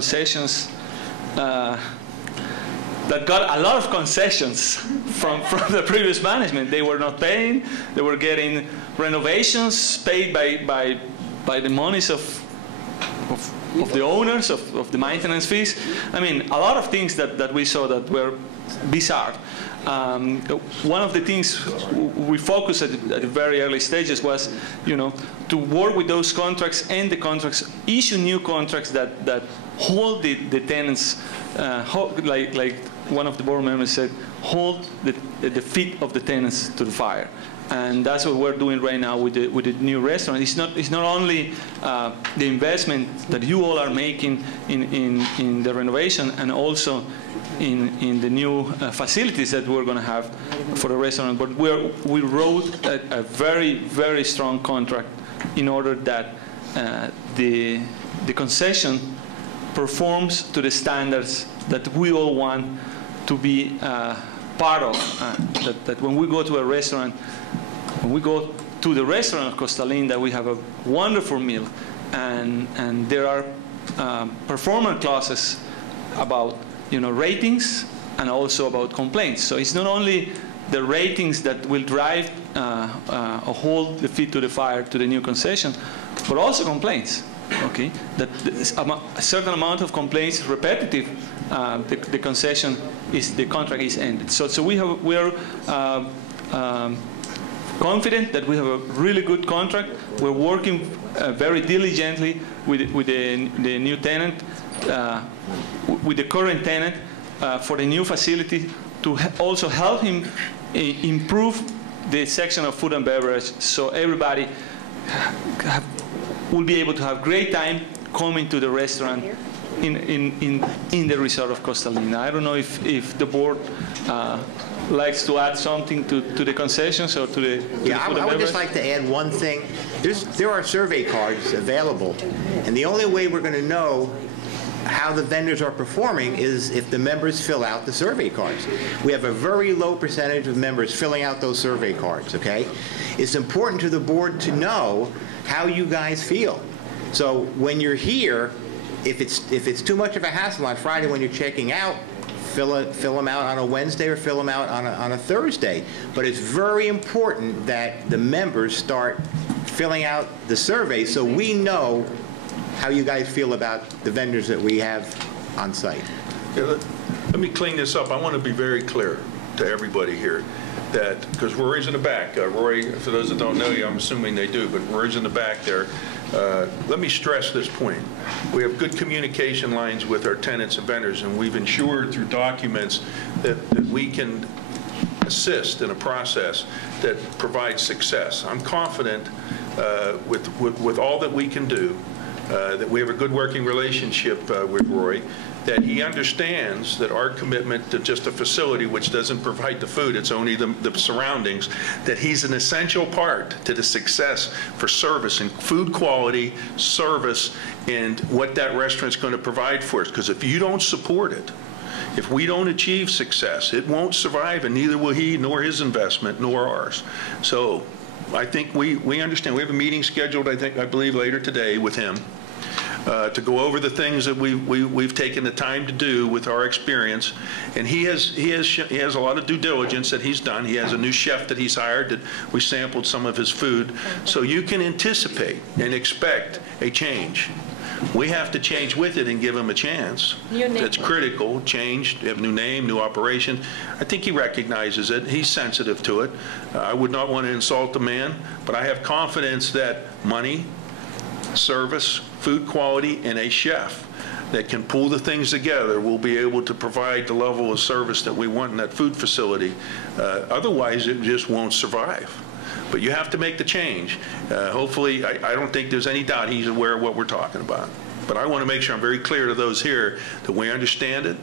concessions that got a lot of concessions from the previous management. They were not paying. They were getting renovations paid by the monies of the owners, of the maintenance fees. I mean, a lot of things that we saw that were bizarre. One of the things we focused at the very early stages was, to work with those contracts, and the contracts, issue new contracts that hold the tenants, like one of the board members said, hold the feet of the tenants to the fire. And that's what we're doing right now with the new restaurant. It's not only the investment that you all are making in the renovation, and also in the new facilities that we're going to have for the restaurant, but we wrote a very, very strong contract in order that the concession performs to the standards that we all want to be part of. That when we go to a restaurant, when we go to the restaurant of Costa Linda, we have a wonderful meal, and there are performance clauses about ratings, and also about complaints. So it's not only the ratings that will drive or hold the feet to the fire to the new concession, but also complaints. Okay, that a certain amount of complaints, repetitive, the concession the contract is ended. So we are confident that we have a really good contract. We're working very diligently with the new tenant, with the current tenant, for the new facility, to also help him improve the section of food and beverage, so everybody will be able to have great time coming to the restaurant in the resort of Costa Linda. I don't know if the board likes to add something to the concessions or to the I would just like to add one thing. There are survey cards available, and the only way we're going to know how the vendors are performing is if the members fill out the survey cards. We have a very low percentage of members filling out those survey cards, okay? It's important to the board to know how you guys feel. So when you're here, if it's too much of a hassle on Friday when you're checking out, fill them out on a Wednesday or fill them out on a Thursday. But it's very important that the members start filling out the survey so we know how you guys feel about the vendors that we have on site. Yeah, let me clean this up. I want to be very clear to everybody here that, because Rory's in the back. Rory, for those that don't know you, I'm assuming they do, but Rory's in the back there. Let me stress this point. We have good communication lines with our tenants and vendors, and we've ensured through documents that we can assist in a process that provides success. I'm confident with all that we can do, that we have a good working relationship with Roy, that he understands that our commitment to just a facility which doesn't provide the food, it's only the surroundings, that he's an essential part to the success for service and food quality, service, and what that restaurant's going to provide for us. Because if you don't support it, if we don't achieve success, it won't survive, and neither will he, nor his investment, nor ours. So I think we understand. We have a meeting scheduled, I believe, later today with him to go over the things that we've taken the time to do with our experience. And he has a lot of due diligence that he's done. He has a new chef that he's hired that we sampled some of his food. So you can anticipate and expect a change. We have to change with it and give him a chance. That's critical. Change, have a new name, new operation. I think he recognizes it. He's sensitive to it. I would not want to insult the man, but I have confidence that money, service, food quality, and a chef that can pull the things together will be able to provide the level of service that we want in that food facility. Otherwise, it just won't survive. But you have to make the change. Hopefully, I don't think there's any doubt he's aware of what we're talking about. But I want to make sure I'm very clear to those here that we understand it.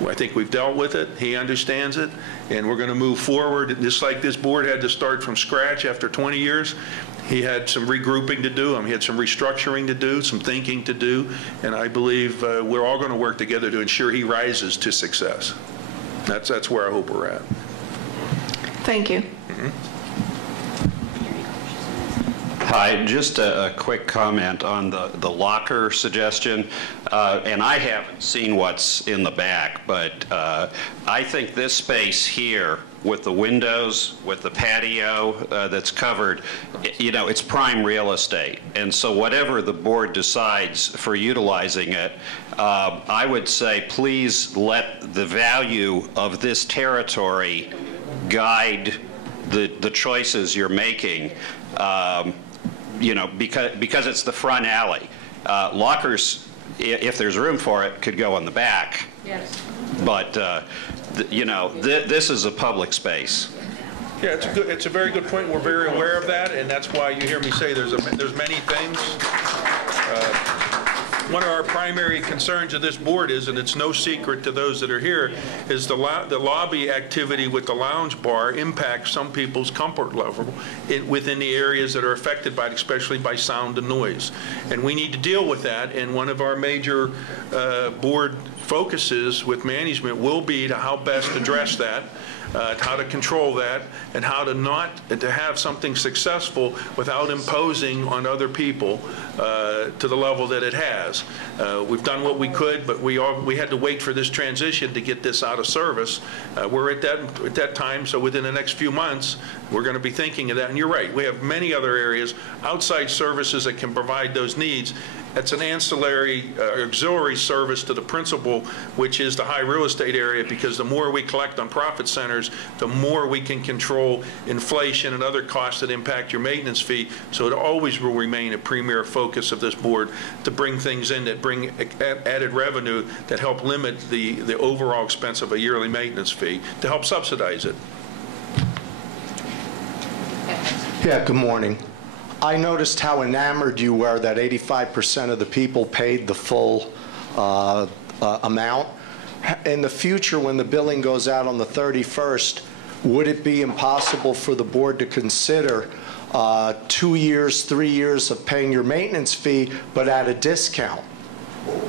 I think we've dealt with it. He understands it. And we're going to move forward. Just like this board had to start from scratch after 20 years, he had some regrouping to do. He had some restructuring to do, some thinking to do. And I believe we're all going to work together to ensure he rises to success. That's where I hope we're at. Thank you. Hi, just a quick comment on the locker suggestion. and I haven't seen what's in the back, but I think this space here with the windows, with the patio that's covered, you know, it's prime real estate. And so whatever the board decides for utilizing it, I would say please let the value of this territory guide the choices you're making, you know, because it's the front alley. Lockers, if there's room for it, could go on the back. Yes. But, you know, this is a public space. Yeah, it's a very good point. We're very aware of that, and that's why you hear me say there's many things. One of our primary concerns of this board is, and it's no secret to those that are here, is the lobby activity with the lounge bar impacts some people's comfort level within the areas that are affected by it, especially by sound and noise. And we need to deal with that, and one of our major board focuses with management will be to how best address that, how to control that, and how to have something successful without imposing on other people to the level that it has. We've done what we could, but we had to wait for this transition to get this out of service. We're at that time, so within the next few months, we're going to be thinking of that. And you're right, we have many other areas, outside services that can provide those needs. It's an ancillary, auxiliary service to the principal, which is the high real estate area, because the more we collect on profit centers, the more we can control inflation and other costs that impact your maintenance fee. So it always will remain a premier focus of this board to bring things in that bring added revenue that help limit the overall expense of a yearly maintenance fee to help subsidize it. Yeah, good morning. I noticed how enamored you were that 85% of the people paid the full amount. In the future, when the billing goes out on the 31st, would it be impossible for the board to consider 2 years, 3 years of paying your maintenance fee, but at a discount?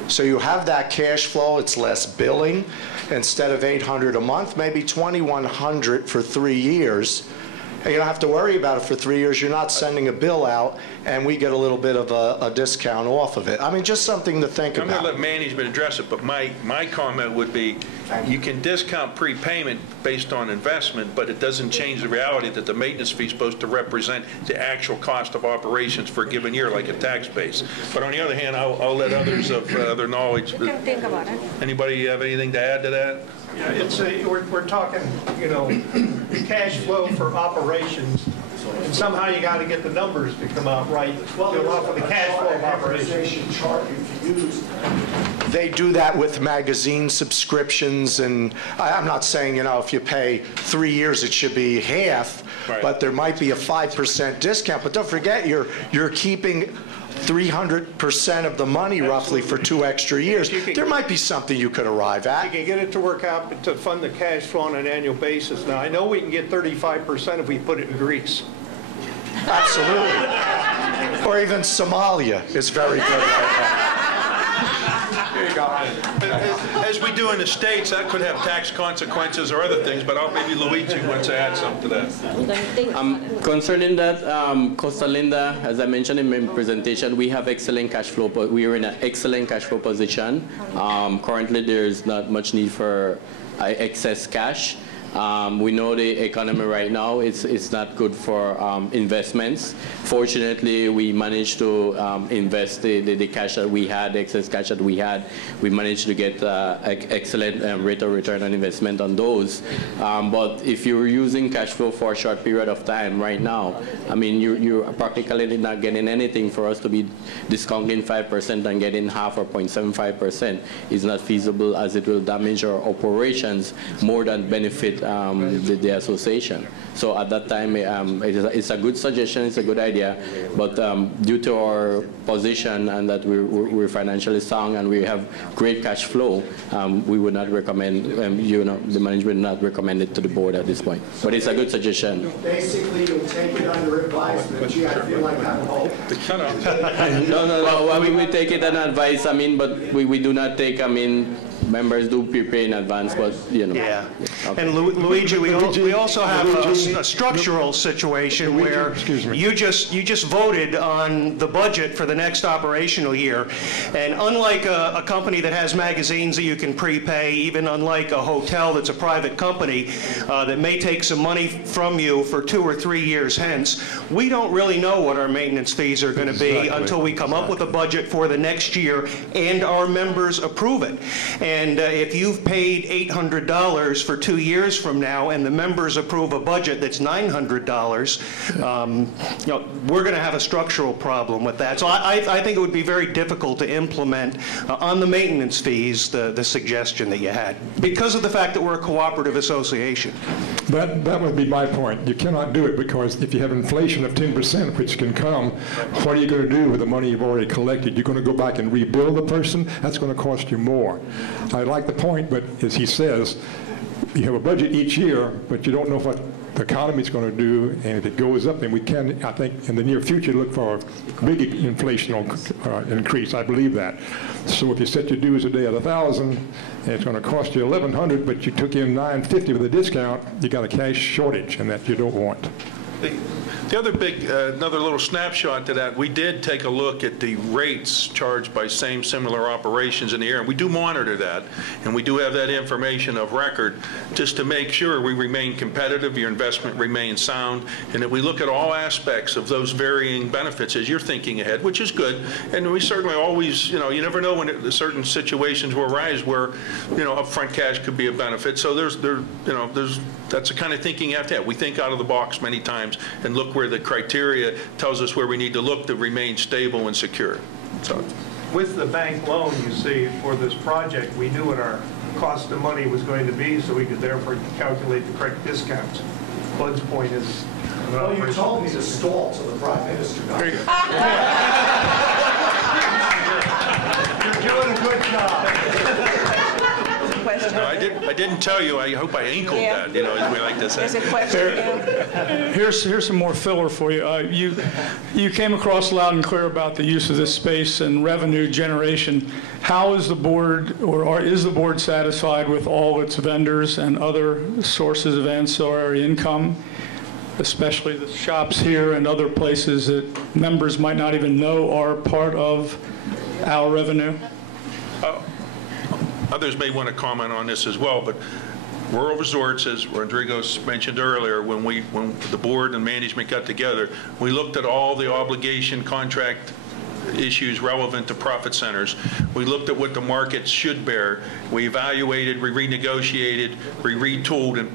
So you have that cash flow, it's less billing. Instead of $800 a month, maybe $2,100 for 3 years. And you don't have to worry about it for 3 years. You're not sending a bill out, and we get a little bit of a discount off of it. I mean, just something to think about. I'm going to let management address it, but my comment would be, you can discount prepayment based on investment, but it doesn't change the reality that the maintenance fee is supposed to represent the actual cost of operations for a given year, like a tax base. But on the other hand, I'll let others of other knowledge. You can think about it. Anybody have anything to add to that? Yeah, we're talking, you know, cash flow for operations, and somehow you got to get the numbers to come out right. Well, for the cash flow of operations. They do that with magazine subscriptions, and I'm not saying, you know, if you pay 3 years, it should be half, right. But there might be a 5% discount. But don't forget, you're keeping 300% of the money roughly for 2 extra years. There might be something you could arrive at. You can get it to work out to fund the cash flow on an annual basis. Now, I know we can get 35% if we put it in Greece. Absolutely. Or even Somalia is very good right now. Here you go. As we do in the States, that could have tax consequences or other things, but maybe Luigi wants to add something to that. Concerning that, Costa Linda, as I mentioned in my presentation, we have excellent cash flow, but we are in an excellent cash flow position. Currently, there's not much need for excess cash. We know the economy right now, it's not good for investments. Fortunately, we managed to invest the cash that we had, the excess cash that we had. We managed to get excellent rate of return on investment on those. But if you're using cash flow for a short period of time right now, I mean, you're practically not getting anything. For us to be discounting 5% and getting half or 0.75% is not feasible, as it will damage our operations more than benefit the association. So at that time, it's a good suggestion, it's a good idea, but due to our position and that we're financially sound and we have great cash flow, we would not recommend, you know, the management would not recommend it to the board at this point. But it's a good suggestion. Basically, you'll take it under advisement. Gee, I feel like I'm home. No, I mean, we take it under advice, I mean, but we do not take, I mean, members do prepay in advance, but, you know. Yeah. Okay. And Luigi, we also have a structural situation where you just voted on the budget for the next operational year. And unlike a company that has magazines that you can prepay, even unlike a hotel that's a private company that may take some money from you for 2 or 3 years hence, we don't really know what our maintenance fees are going to be until we come up with a budget for the next year and our members approve it. And if you've paid $800 for 2 years from now and the members approve a budget that's $900, you know, we're going to have a structural problem with that. So I think it would be very difficult to implement on the maintenance fees the suggestion that you had, because of the fact that we're a cooperative association. That would be my point. You cannot do it because if you have inflation of 10%, which can come, what are you going to do with the money you've already collected? You're going to go back and rebuild the person? That's going to cost you more. I like the point, but as he says, you have a budget each year, but you don't know what the economy is going to do, and if it goes up, then we can, I think, in the near future, look for a big inflational increase. I believe that. So if you set your dues a day at $1,000, and it's going to cost you $1,100, but you took in $950 with a discount, you got a cash shortage, and that you don't want. The other big, another little snapshot to that, we did take a look at the rates charged by similar operations in the area, and we do monitor that, and we do have that information of record just to make sure we remain competitive, your investment remains sound, and that we look at all aspects of those varying benefits as you're thinking ahead, which is good. And we certainly always, you know, you never know when certain situations will arise where, you know, upfront cash could be a benefit. So that's the kind of thinking you have to have. We think out of the box many times and look where the criteria tells us where we need to look to remain stable and secure. So, With the bank loan, you see, for this project, we knew what our cost of money was going to be, so we could therefore calculate the correct discounts. Bud's point is... Well, you told me to stall till the Prime Minister got here. You're doing a good job. no, I didn't tell you. I hope I ankled that, you know, as we like to say. There's a question. Here's some more filler for you. You came across loud and clear about the use of this space and revenue generation. How is the board, or is the board satisfied with all its vendors and other sources of ancillary income, especially the shops here and other places that members might not even know are part of our revenue? Others may want to comment on this as well, but Rural Resorts, as Rodrigo mentioned earlier, when the board and management got together, we looked at all the obligation contract issues relevant to profit centers. We looked at what the market should bear. We evaluated, we renegotiated, we retooled, and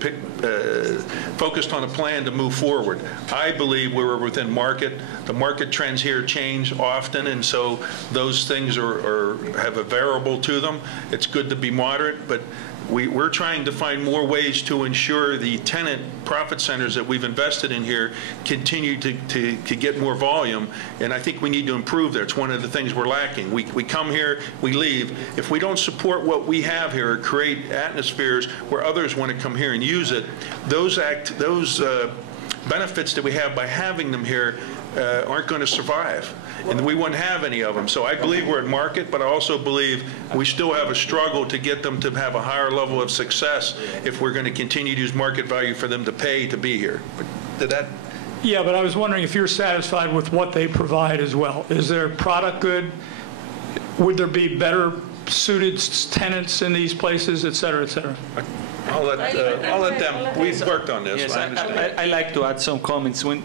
focused on a plan to move forward. I believe we were within market. The market trends here change often, and so those things have a variable to them. It's good to be moderate, but we're trying to find more ways to ensure the tenant profit centers that we've invested in here continue to get more volume, and I think we need to improve there. It's one of the things we're lacking. We come here, we leave. If we don't support what we have here or create atmospheres where others want to come here and use it, those benefits that we have by having them here aren't going to survive, and we wouldn't have any of them. So I believe we're at market, but I also believe we still have a struggle to get them to have a higher level of success if we're going to continue to use market value for them to pay to be here. Did that? Yeah, but I was wondering if you're satisfied with what they provide as well. Is their product good? Would there be better suited tenants in these places, et cetera, et cetera? I'll let them. We've worked on this. Yes, I like to add some comments. When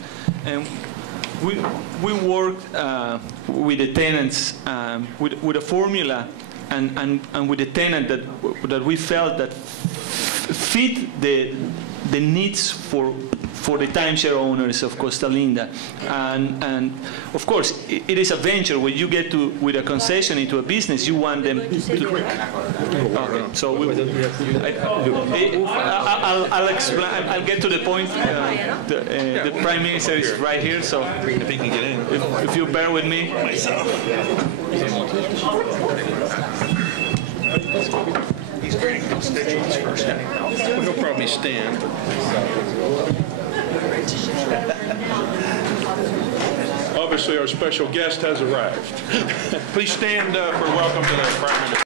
we worked with the tenants with a formula and with the tenant that we felt that fit the needs for the timeshare owners of Costa Linda, and of course it is a venture. When you get with a concession into a business, you want them to. Okay, so I'll explain. I'll get to the point. The Prime Minister is right here, so if he can get in, if you bear with me. He's greeting constituents first. Well, he'll probably stand. Obviously, our special guest has arrived. Please stand for welcome to the Prime Minister.